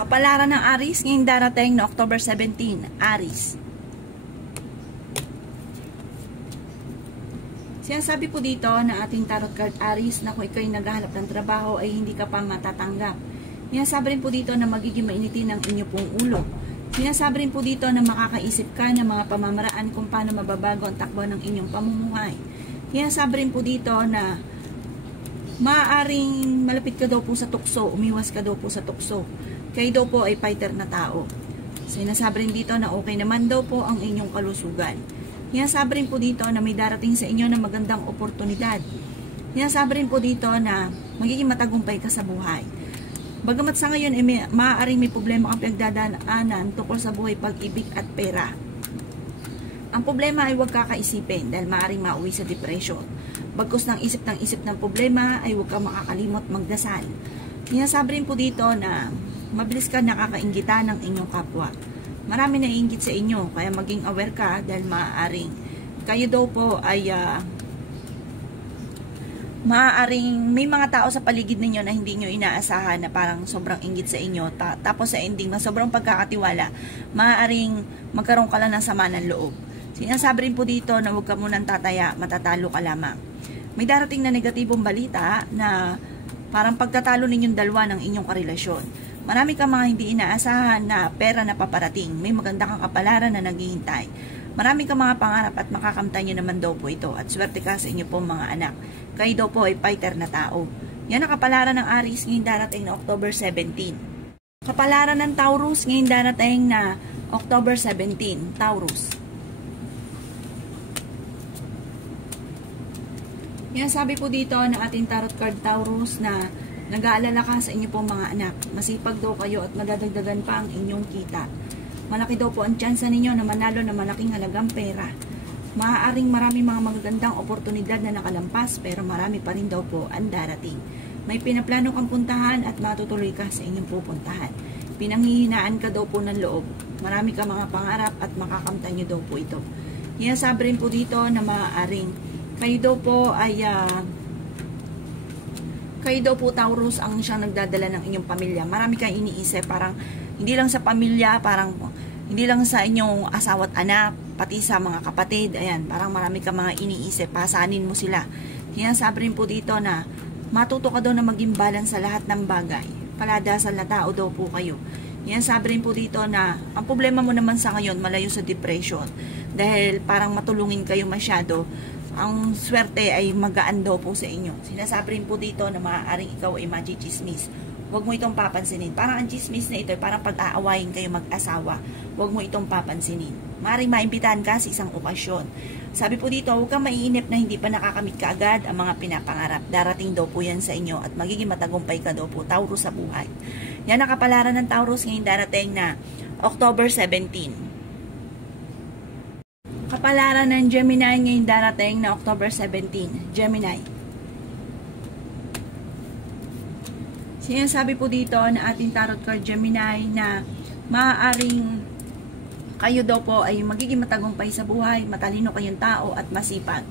Kapalaran ng Aries ngayong darating na October 17, Aries. Sinasabi po dito na ating tarot card Aries na kung ikaw'y naghahanap ng trabaho ay hindi ka pa matatanggap. Sinasabi rin po dito na magiging mainitin ang inyo pong ulo. Sinasabi rin po dito na makakaisip ka ng mga pamamaraan kung paano mababago ang takbo ng inyong pamumuhay. Sinasabi rin po dito na maaaring malapit ka daw po sa tukso, umiwas ka daw po sa tukso. Kayo daw po ay fighter na tao. Sinasabi rin dito na okay naman daw po ang inyong kalusugan. Sinasabi rin po dito na may darating sa inyo na magandang oportunidad. Sinasabi rin po dito na magiging matagumpay ka sa buhay. Bagamat sa ngayon ay maaaring may problema kang pinagdadaanan tungkol sa buhay, pag-ibig at pera. Ang problema ay huwag kakaisipin dahil maaaring mauwi sa depression. Bagkus ng isip ng problema ay huwag kang makakalimot magdasal. Sinasabi rin po dito na mabilis ka nakakainggita ng inyong kapwa. Marami na iinggit sa inyo, kaya maging aware ka dahil maaaring kayo daw po ay maaaring may mga tao sa paligid ninyo na hindi nyo inaasahan na parang sobrang inggit sa inyo. Tapos sa ending, sobrang pagkakatiwala, maaaring magkaroon ka lang ng sama ng loob. Sinasabi rin po dito na huwag ka munang tataya, matatalo ka lamang. May darating na negatibong balita na parang pagtatalo ninyong dalawa ng inyong karelasyon. Marami kang mga hindi inaasahan na pera na paparating. May maganda kang kapalaran na naghihintay. Marami kang mga pangarap at makakamtan nyo naman daw po ito. At swerte ka sa inyo pong mga anak. Kayo daw po ay fighter na tao. Yan ang kapalaran ng Aries ngayong darating na October 17. Kapalaran ng Taurus ngayong darating na October 17. Taurus. Yan sabi po dito ng ating tarot card Taurus na nag-aalala ka sa inyo pong mga anak. Masipag daw kayo at madadagdagan pa ang inyong kita. Malaki daw po ang tsansa ninyo na manalo na malaking halagang pera. Maaaring marami mga magagandang oportunidad na nakalampas pero marami pa rin daw po ang darating. May pinaplano kang puntahan at matutuloy ka sa inyong pupuntahan. Pinanghihinaan ka daw po ng loob. Marami ka mga pangarap at makakamtan nyo daw po ito. Sinasabi rin po dito na maaaring kayo daw po ay kayo daw po Taurus ang siyang nagdadala ng inyong pamilya. Marami kang iniisip, parang hindi lang sa pamilya, parang hindi lang sa inyong asawa at anak, pati sa mga kapatid. Ayan, parang marami kang mga iniisip, pasanin mo sila. Sinasabi rin po dito na matuto ka daw na maging balance sa lahat ng bagay. Paladasal na tao daw po kayo. Sinasabi rin po dito na ang problema mo naman sa ngayon malayo sa depression. Dahil parang matulungin kayo masyado. Ang swerte ay magaan daw po sa inyo. Sinasabi rin po dito na maaaring ikaw ay magichismis. Huwag mo itong papansinin. Parang ang chismis na ito ay parang pag-aawayin kayo mag-asawa. Huwag mo itong papansinin. Maaaring maimbitahan ka sa isang okasyon. Sabi po dito, huwag kang maiinip na hindi pa nakakamit ka agad ang mga pinapangarap. Darating daw po yan sa inyo at magiging matagumpay ka daw po, Taurus, sa buhay. Yan ang kapalaran ng Taurus ngayong darating na October 17. Kapalaran ng Gemini ngayong darating na October 17. Gemini. Sinasabi po dito na ating tarot card Gemini na maaaring kayo daw po ay magiging matagumpay sa buhay, matalino kayong tao at masipag.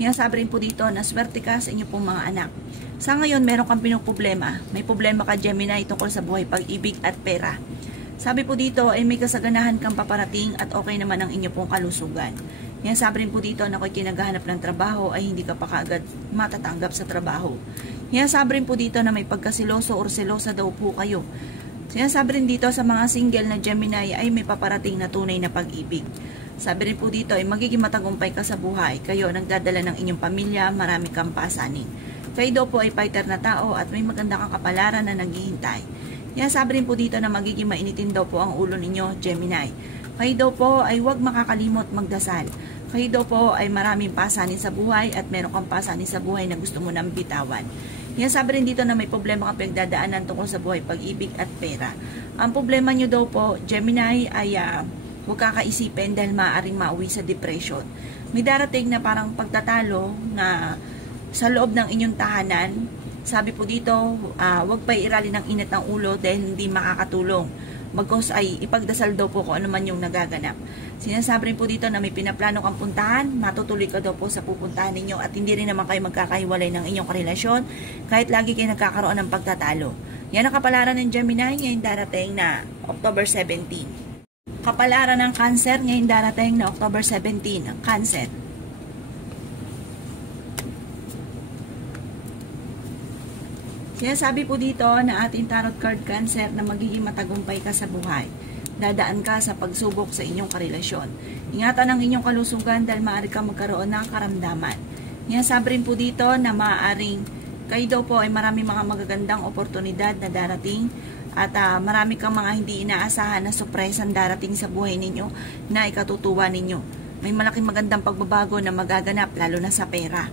Sinasabi rin po dito na swerte ka sa inyo pong mga anak. Sa ngayon, meron kang pinoproblema. May problema ka Gemini tungkol sa buhay, pag-ibig at pera. Sabi po dito ay may kasaganahan kang paparating at okay naman ang inyo pong kalusugan. Yan sabi rin po dito na kung kinaghahanap ng trabaho ay hindi ka pa kaagad matatanggap sa trabaho. Yan sabi rin po dito na may pagkasiloso or selosa daw po kayo. Yan sabi rin dito sa mga single na Gemini ay may paparating na tunay na pag-ibig. Sabi rin po dito ay magiging matagumpay ka sa buhay. Kayo nagdadala ng inyong pamilya, marami kang pasanin. Kayo daw po ay fighter na tao at may maganda kang kapalaran na naghihintay. Yan sabi rin po dito na magiging mainitin daw po ang ulo ninyo, Gemini. Kayo daw po ay huwag makakalimot magdasal. Kayo daw po ay maraming pasanin sa buhay at meron kang pasanin sa buhay na gusto mo nang bitawan. Yan sabi rin dito na may problema kang pinagdadaanan tungkol sa buhay, pag-ibig at pera. Ang problema nyo daw po, Gemini, ay huwag kakaisipin dahil maaaring mauwi sa depression. May darating na parang pagtatalo na sa loob ng inyong tahanan. Sabi po dito, huwag pa irali ng init ng ulo dahil hindi makakatulong. Bagkus ay ipagdasal daw po kung ano man yung nagaganap. Sinasabi rin po dito na may pinaplano kang puntahan, matutuloy ka daw po sa pupuntahan ninyo at hindi rin naman kayo magkakahiwalay ng inyong relasyon kahit lagi kayo nagkakaroon ng pagtatalo. Yan ang kapalaran ng Gemini ngayon darating na October 17. Kapalaran ng Cancer ngayon darating na October 17. Ang Cancer. Sinasabi po dito na ating tarot card Cancer na magiging matagumpay ka sa buhay. Dadaan ka sa pagsubok sa inyong karelasyon. Ingatan ang inyong kalusugan dahil maaari ka magkaroon ng karamdaman. Sinasabi rin po dito na maaaring kayo daw po ay marami mga magagandang oportunidad na darating at marami kang mga hindi inaasahan na surpresang darating sa buhay ninyo na ikatutuwa ninyo. May malaking magandang pagbabago na magaganap lalo na sa pera.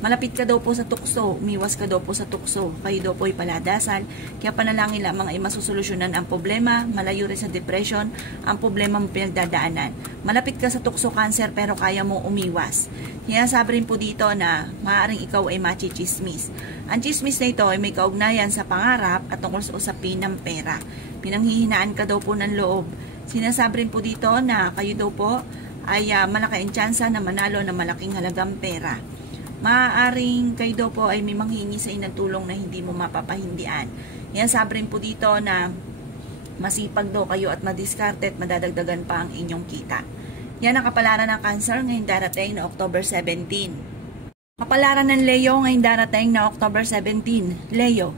Malapit ka daw po sa tukso, umiwas ka daw po sa tukso, kayo daw po ay paladasal, kaya panalangin lamang ay masusolusyonan ang problema, malayo rin sa depression, ang problema mo pinagdadaanan. Malapit ka sa tukso Cancer pero kaya mo umiwas. Sinasabi rin po dito na maaaring ikaw ay machichismis. Ang chismis na ito ay may kaugnayan sa pangarap at tungkol sa usapin ng pera. Pinanghihinaan ka daw po ng loob. Sinasabi rin po dito na kayo daw po ay malaki ang tsansa na manalo ng malaking halagang pera. Maaaring kayo daw po ay may manghingi sa inang tulong na hindi mo mapapahindian. Yan sabi rin po dito na masipag daw kayo at madiskarte at madadagdagan pa ang inyong kita. Yan ang kapalaran ng Cancer ngayong darating na October 17. Kapalaran ng Leo ngayong darating na October 17. Leo.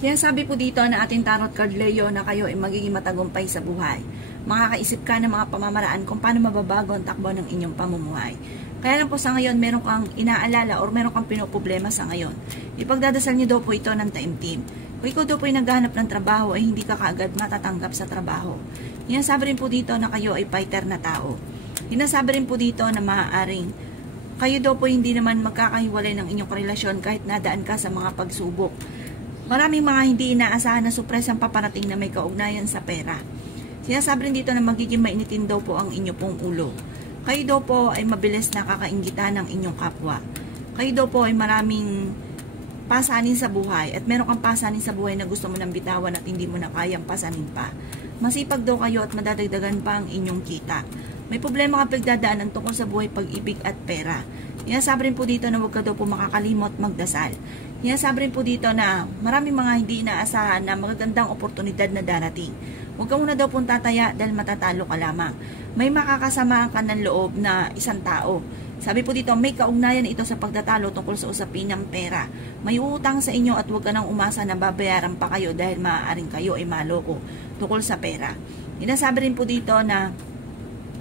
Kaya sabi po dito na ating tarot card Leo na kayo ay magiging matagumpay sa buhay. Makakaisip ka ng mga pamamaraan kung paano mababago ang takbo ng inyong pamumuhay. Kaya lang po sa ngayon, meron kang inaalala or meron kang pinoproblema sa ngayon. Ipagdadasal niyo daw po ito ng taimtim. Kung ikaw daw po ay naghahanap ng trabaho ay hindi ka kaagad matatanggap sa trabaho. Sinasabi rin po dito na kayo ay fighter na tao. Sinasabi rin po dito na maaaring kayo daw po hindi naman magkakahiwalay ng inyong relasyon kahit nadaan ka sa mga pagsubok. Maraming mga hindi inaasahan na surpresang paparating na may kaugnayan sa pera. Sinasabi rin dito na magiging mainitin daw po ang inyo pong ulo. Kayo daw po ay mabilis na kakainggitan ng inyong kapwa. Kayo daw po ay maraming pasanin sa buhay at meron kang pasanin sa buhay na gusto mo nang bitawan at hindi mo na kayang pasanin pa. Masipag daw kayo at madadagdagan pa ang inyong kita. May problema ka pagdadaanan tungkol sa buhay, pag-ibig at pera. Sinasabi rin po dito na huwag ka daw po makakalimot magdasal. Sinasabi rin po dito na maraming mga hindi inaasahan na magagandang oportunidad na darating. Huwag ka muna daw pong tataya dahil matatalo ka lamang. May makakasamaan ka ng loob na isang tao. Sabi po dito, may kaugnayan ito sa pagtatalo tungkol sa usapin ng pera. May uutang sa inyo at huwag ka nang umasa na babayaran pa kayo dahil maaaring kayo ay maloko tungkol sa pera. Sinasabi rin po dito na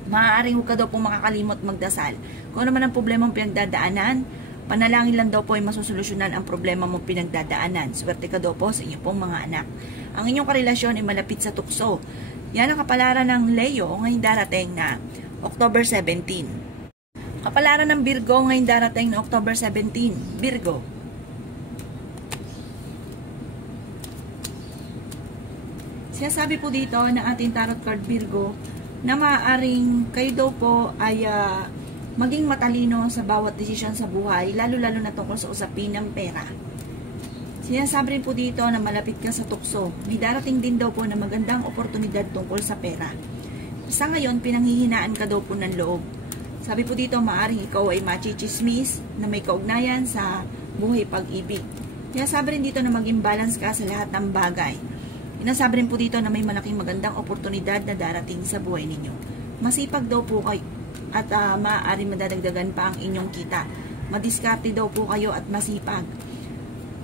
maaaring huwag ka daw pong makakalimot magdasal. Kung ano man ang problema mong pinagdadaanan, panalangin lang daw po ay masusolusyonan ang problema mong pinagdadaanan. Swerte ka daw po sa inyong pong mga anak. Ang inyong karelasyon ay malapit sa tukso. Yan ang kapalaran ng Leo ngayong darating na October 17. Kapalaran ng Virgo ngayong darating na October 17. Virgo. Sinasabi po dito na ating tarot card Virgo na maaaring kayo daw po ay maging matalino sa bawat desisyon sa buhay, lalo-lalo na tungkol sa usapin ng pera. Sinasabi rin po dito na malapit ka sa tukso. May darating din daw po na magandang oportunidad tungkol sa pera. Sa ngayon, pinanghihinaan ka daw po ng loob. Sabi po dito, maaaring ikaw ay machichismis na may kaugnayan sa buhay pag-ibig. Sinasabi rin dito na maging balance ka sa lahat ng bagay. Sinasabi rin po dito na may malaking magandang oportunidad na darating sa buhay ninyo. Masipag daw po kayo at maaari madadagdagan pa ang inyong kita. Madiskarte daw po kayo at masipag.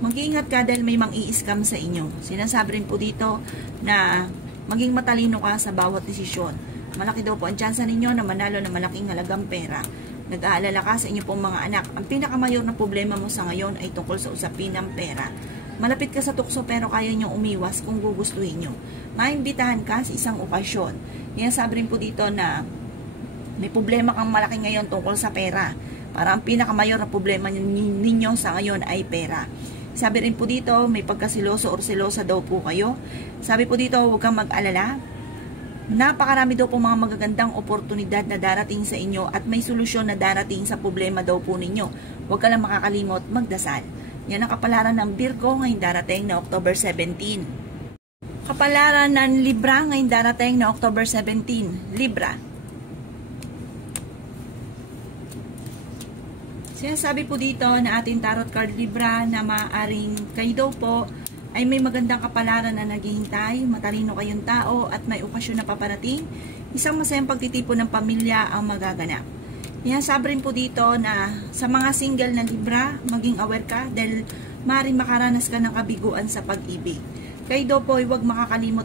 Mag-iingat ka dahil may mang-i-scam sa inyo. Sinasabi rin po dito na maging matalino ka sa bawat desisyon. Malaki daw po ang tsansa ninyo na manalo ng malaking halagang pera. Nag-aalala ka sa inyong pong mga anak. Ang pinakamayor na problema mo sa ngayon ay tungkol sa usapin ng pera. Malapit ka sa tukso pero kaya nyo umiwas kung gugustuhin nyo. Maimbitahan ka sa isang okasyon. Yan sabi rin po dito na may problema kang malaki ngayon tungkol sa pera. Para ang pinakamayor na problema ninyo sa ngayon ay pera. Sabi rin po dito, may pagkasiloso or selosa daw po kayo. Sabi po dito, huwag kang mag-alala. Napakarami daw po mga magagandang oportunidad na darating sa inyo at may solusyon na darating sa problema daw po ninyo. Huwag ka lang makakalimot magdasal. Yan ang kapalaran ng Virgo ngayong darating na October 17. Kapalaran ng Libra ngayong darating na October 17. Libra. Sinasabi po dito na ating tarot card Libra na maaaring kayo daw po ay may magandang kapalaran na naghihintay, matalino kayong tao at may okasyon na paparating. Isang masayang pagtitipon ng pamilya ang magaganap. Sinasabi rin po dito na sa mga single na Libra, maging aware ka dahil maaaring makaranas ka ng kabiguan sa pag-ibig. Kayo daw po ay huwag makakalimot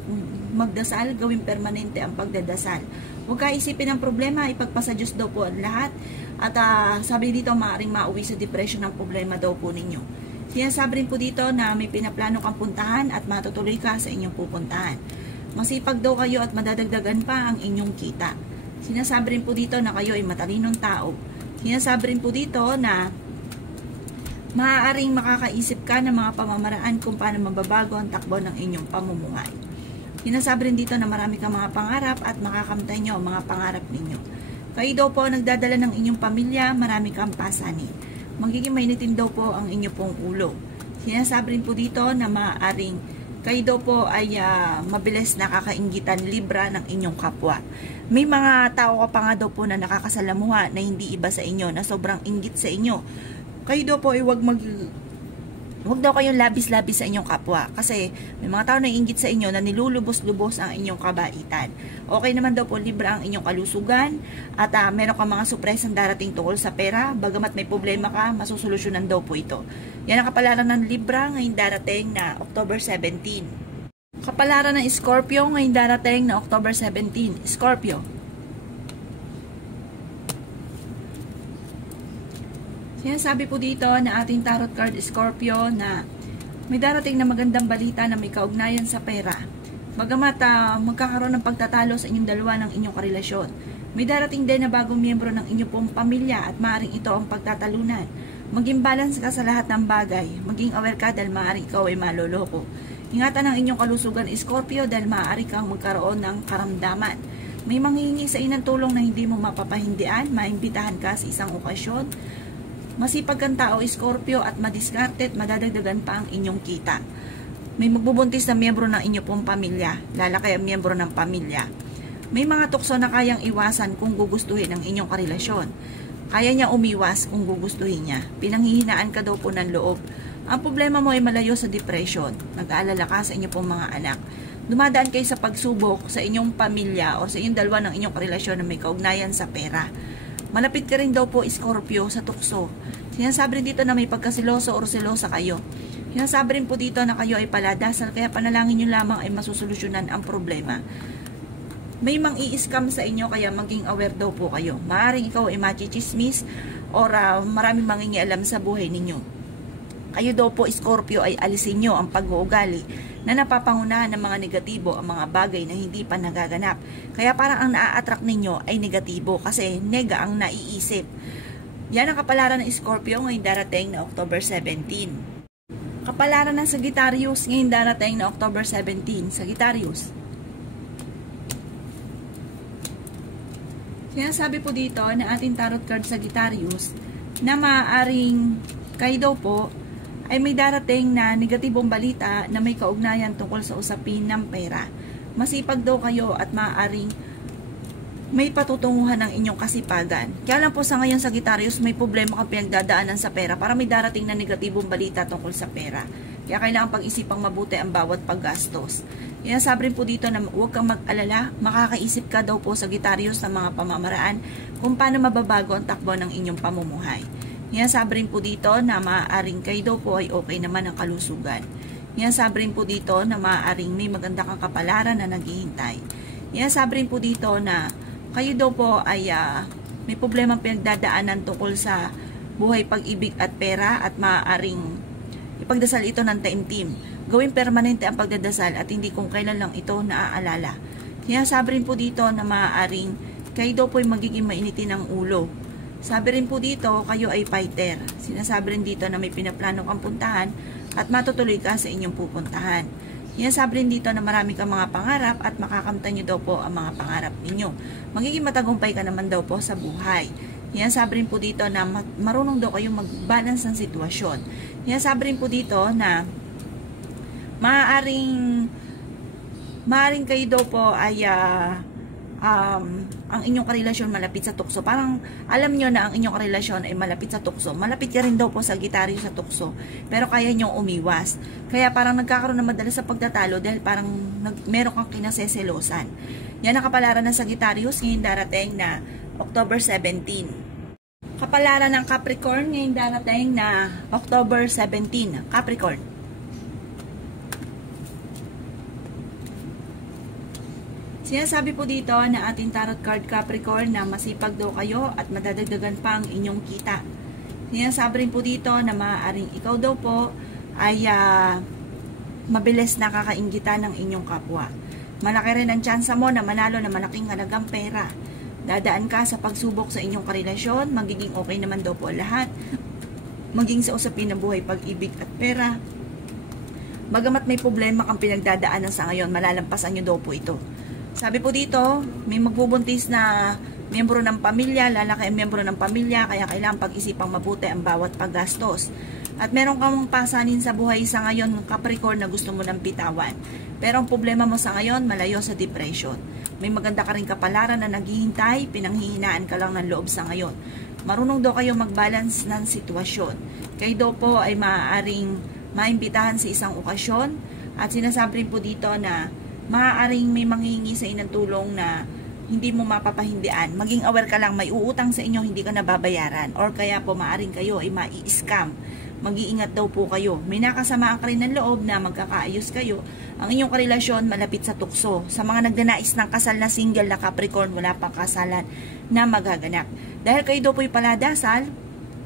magdasal, gawing permanente ang pagdadasal. Huwag ka isipin ang problema, ipagpasa Diyos daw po ang lahat. At sabi dito, maaaring mauwi sa depression ang problema daw po ninyo. Sinasabi rin po dito na may pinaplano kang puntahan at matutuloy ka sa inyong pupuntahan. Masipag daw kayo at madadagdagan pa ang inyong kita. Sinasabi rin po dito na kayo ay matalinong tao. Sinasabi rin po dito na maaaring makakaisip ka ng mga pamamaraan kung paano mababago ang takbo ng inyong pamumuhay. Sinasabi rin dito na marami kang mga pangarap at makakamtay nyo ang mga pangarap ninyo. Kayo daw po nagdadala ng inyong pamilya, marami kang pasanin. Magiging mainitin daw po ang inyo pong ulo. Sinasabi rin po dito na maaaring kayo daw po ay mabilis nakakainggitan Libra ng inyong kapwa. May mga tao ka pa nga daw po na nakakasalamuha na hindi iba sa inyo, na sobrang inggit sa inyo. Kayo daw po ay huwag daw kayong labis-labis sa inyong kapwa kasi may mga tao na inggit sa inyo na nilulubos-lubos ang inyong kabaitan. Okay naman daw po Libra ang inyong kalusugan at meron kang mga surpresang darating tungkol sa pera. Bagamat may problema ka, masusolusyonan daw po ito. Yan ang kapalaran ng Libra ngayong darating na October 17. Kapalaran ng Scorpio ngayong darating na October 17. Scorpio. Sinasabi po dito na ating tarot card Scorpio na may darating na magandang balita na may kaugnayan sa pera. Bagamat magkakaroon ng pagtatalo sa inyong dalawa ng inyong karelasyon. May darating din na bagong miyembro ng inyong pong pamilya at maaaring ito ang pagtatalunan. Maging balance ka sa lahat ng bagay. Maging aware ka dahil maaaring ikaw ay maloloko. Ingatan ang inyong kalusugan Scorpio dahil maaari kang magkaroon ng karamdaman. May manghihingi sa inang tulong na hindi mo mapapahindian, maimbitahan ka sa isang okasyon. Masipag kang tao Scorpio at madiskarte at madadagdagan pa ang inyong kita. May magbubuntis na miyembro ng inyong pong pamilya, lalaki ang miyembro ng pamilya. May mga tukso na kayang iwasan kung gugustuhin ang inyong karelasyon. Kaya niya umiwas kung gugustuhin niya. Pinanghihinaan ka daw po ng loob. Ang problema mo ay malayo sa depression. Nag-aalala ka sa inyong pong mga anak. Dumadaan kayo sa pagsubok sa inyong pamilya o sa inyong dalawa ng inyong karelasyon na may kaugnayan sa pera. Malapit ka rin daw po Scorpio sa tukso. Sinasabi rin dito na may pagkasiloso o selosa kayo. Sinasabi rin po dito na kayo ay paladasal kaya panalangin nyo lamang ay masusolusyonan ang problema. May mang-i-scam sa inyo kaya maging aware daw po kayo. Maaaring ikaw ay machichismis or maraming mangingialam sa buhay ninyo. Kayo daw po Scorpio ay alisin nyo ang pag-uugali na napapangunahan ng mga negatibo ang mga bagay na hindi pa nagaganap. Kaya parang ang naa-attract ninyo ay negatibo kasi nega ang naiisip. Yan ang kapalaran ng Scorpio ngayong darating na October 17. Kapalaran ng Sagittarius ngayong darating na October 17. Sagittarius. Sinasabi po dito na ating tarot card Sagittarius na maaaring kayo daw po ay may darating na negatibong balita na may kaugnayan tungkol sa usapin ng pera. Masipag daw kayo at maaaring may patutunguhan ng inyong kasipagan. Kaya lang po sa ngayon Sagittarius, may problema kang pinagdadaanan sa pera para may darating na negatibong balita tungkol sa pera. Kaya kailangan pag-isipang mabuti ang bawat paggastos. Yan sabi rin po dito na huwag kang mag-alala, makakaisip ka daw po Sagittarius ng mga pamamaraan kung paano mababago ang takbo ng inyong pamumuhay. Yan sabi rin po dito na maaaring kayo daw po ay okay naman ang kalusugan. Yan sabi rin po dito na maaaring may maganda kang kapalaran na naghihintay. Yan sabi rin po dito na kayo daw po ay may problemang pinagdadaanan tungkol sa buhay, pag-ibig at pera at maaaring ipagdasal ito ng taimtim. Gawing permanente ang pagdadasal at hindi kung kailan lang ito naaalala. Yan sabi rin po dito na maaaring kayo daw po ay magiging mainitin ng ulo. Sabi rin po dito, kayo ay fighter. Sinasabi rin dito na may pinaplano kang puntahan at matutuloy ka sa inyong pupuntahan. Yan sabi rin dito na marami kang mga pangarap at makakamtan nyo daw po ang mga pangarap ninyo. Magiging matagumpay ka naman daw po sa buhay. Yan sabi rin po dito na marunong daw kayong mag-balance ng sitwasyon. Yan sabi rin po dito na maaaring kayo daw po ay ang inyong karelasyon malapit sa tukso. Parang alam nyo na ang inyong karelasyon ay malapit sa tukso. Malapit ka rin daw po Sagittarius sa tukso. Pero kaya nyong umiwas. Kaya parang nagkakaroon na madalas sa pagtatalo dahil parang meron kang kinaseselosan. Yan ang kapalaran ng Sagittarius ngayon darating na October 17. Kapalaran ng Capricorn ngayon darating na October 17. Capricorn. Sinasabi po dito na ating tarot card Capricorn na masipag daw kayo at madadagdagan pa ang inyong kita. Sinasabi rin po dito na maaaring ikaw daw po ay mabilis nakakainggitan ng inyong kapwa. Malaki rin ang tsansa mo na manalo na malaking halagang pera. Dadaan ka sa pagsubok sa inyong karelasyon, magiging okay naman daw po lahat. Maging sa usapin ng buhay, pag-ibig at pera. Bagamat may problema kang pinagdadaanan sa ngayon, malalampasan nyo daw po ito. Sabi po dito, may magbubuntis na miyembro ng pamilya, lalaki ang miyembro ng pamilya, kaya kailangan pag-isipang mabuti ang bawat paggastos. At meron kang pasanin sa buhay sa ngayon, Capricorn, na gusto mo ng bitawan. Pero ang problema mo sa ngayon, malayo sa depression. May maganda ka rin kapalaran na naghihintay, pinanghihinaan ka lang ng loob sa ngayon. Marunong daw kayo mag-balance ng sitwasyon. Kayo daw po ay maaaring maimbitahan sa isang okasyon. At sinasabi rin po dito na maaaring may manghihingi sa inyo ng tulong na hindi mo mapapahindian. Maging aware ka lang, may uutang sa inyo, hindi ka nababayaran. Or kaya po maaaring kayo ay mai-scam. Mag-iingat daw po kayo. May nakasamaan ka rin ng loob na magkakaayos kayo. Ang inyong karelasyon malapit sa tukso. Sa mga nagdanais ng kasal na single na Capricorn, wala pang kasalan na magaganap. Dahil kayo daw po ay paladasal,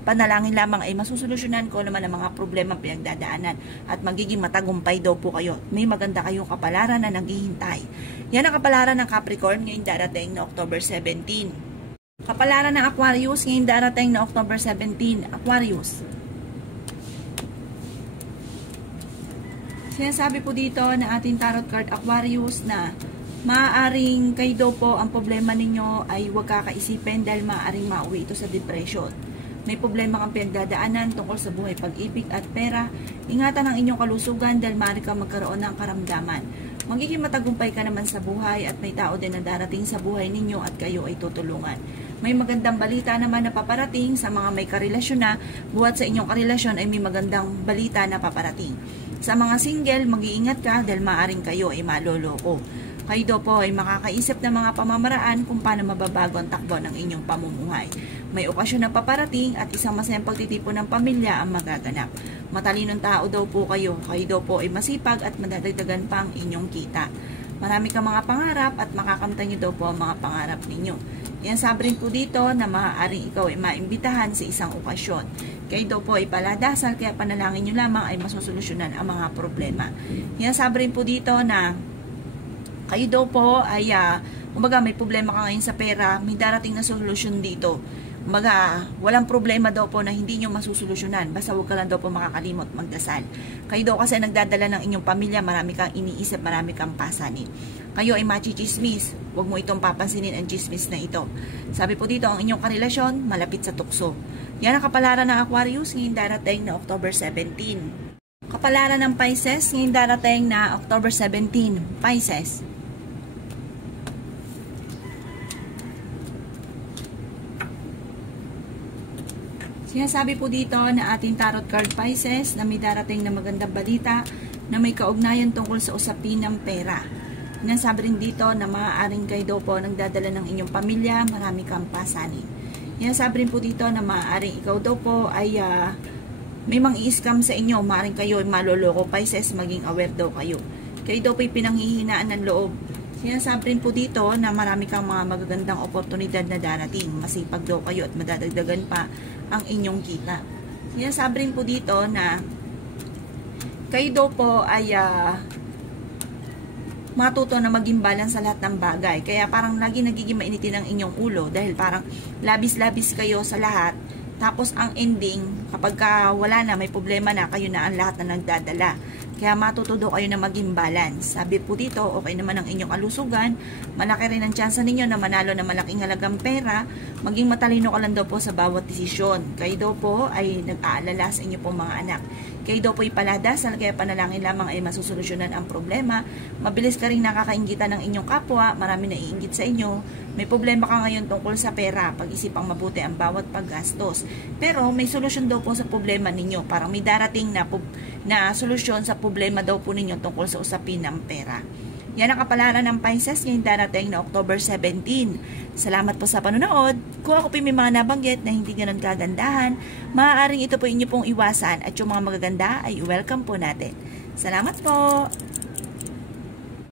panalangin lamang ay masusolusyonan ko naman ang mga problema pinagdadaanan at magiging matagumpay daw po kayo. May maganda kayong kapalaran na naghihintay. Yan ang kapalaran ng Capricorn ngayong darating na October 17. Kapalaran ng Aquarius ngayong darating na October 17. Aquarius. Sinasabi po dito na ating tarot card Aquarius na maaaring kayo daw po ang problema ninyo ay huwag kakaisipin dahil maaaring mauwi ito sa depression. May problema kang pinagdadaanan tungkol sa buhay, pag-ibig at pera. Ingatan ang inyong kalusugan dahil maaari kang magkaroon ng karamdaman. Magiging matagumpay ka naman sa buhay at may tao din na darating sa buhay ninyo at kayo ay tutulungan. May magandang balita naman na paparating sa mga may karelasyon na buhat sa inyong karelasyon ay may magandang balita na paparating. Sa mga single, mag-iingat ka dahil maaaring kayo ay maloloko. Kayo daw po ay makakaisip ng mga pamamaraan kung paano mababago ang takbo ng inyong pamumuhay. May okasyon na paparating at isang masayang pagtitipon ng pamilya ang magaganap. Matalinong tao daw po kayo. Kayo daw po ay masipag at madadagdagan pa ang inyong kita. Marami kang mga pangarap at makakamtan nyo daw po ang mga pangarap ninyo. Yan sabi rin po dito na maaaring ikaw ay maimbitahan sa isang okasyon. Kayo daw po ay paladasal kaya panalangin nyo lamang ay masosolusyonan ang mga problema. Yan sabi rin po dito na kayo daw po ay, kumbaga may problema ka ngayon sa pera, may darating na solusyon dito. Kumbaga, walang problema daw po na hindi nyo masusolusyonan. Basta huwag ka lang daw po makakalimot magdasal. Kayo daw kasi nagdadala ng inyong pamilya, marami kang iniisip, marami kang pasanin. Kayo ay machichismis. Huwag mo itong papansinin ang chismis na ito. Sabi po dito, ang inyong karelasyon, malapit sa tukso. Yan ang kapalaran ng Aquarius ngayong darating na October 17. Kapalaran ng Pisces ngayong darating na October 17. Pisces. Sinasabi po dito na ating tarot card Pisces na may darating na magandang balita na may kaugnayan tungkol sa usapin ng pera. Sinasabi rin dito na maaaring kayo daw po nagdadala ng inyong pamilya, marami kang pasanin. Sinasabi rin po dito na maaaring ikaw daw po ay may mang-i-scam sa inyo, maaaring kayo ay maloloko. Pisces, maging aware daw kayo. Kayo daw po ay pinanghihinaan ng loob. Sinasabi rin po dito na marami kang mga magagandang oportunidad na darating. Masipag daw kayo at madadagdagan pa ang inyong kita. Sinasabi rin po dito na kayo daw po ay matuto na maging balance sa lahat ng bagay. Kaya parang lagi nagiging mainitin ang inyong ulo dahil parang labis-labis kayo sa lahat. Tapos ang ending, kapag wala na, may problema na, kayo na ang lahat na nagdadala. Kaya matututo kayo na maging balance. Sabi po dito, okay naman ang inyong kalusugan, malaki rin ang tsansa ninyo na manalo na malaking halagang pera, maging matalino ka lang daw po sa bawat desisyon. Kayo daw po ay nag-aalala sa inyo pong mga anak. Kayo daw po ipaladasal, kaya panalangin lamang ay masusolusyonan ang problema. Mabilis ka rin nakakainggitan ng inyong kapwa, marami na iinggit sa inyo. May problema ka ngayon tungkol sa pera, pag-isipang mabuti ang bawat paggastos. Pero may solusyon daw po sa problema ninyo. Parang may darating na solusyon sa problema daw po ninyo tungkol sa usapin ng pera. Yan ang kapalaran ng Pisces ngayong darating na October 17. Salamat po sa panonood. Kung ako po may mga nabanggit na hindi ganun kagandahan, maaaring ito po inyo pong iwasan at yung mga magaganda ay welcome po natin. Salamat po!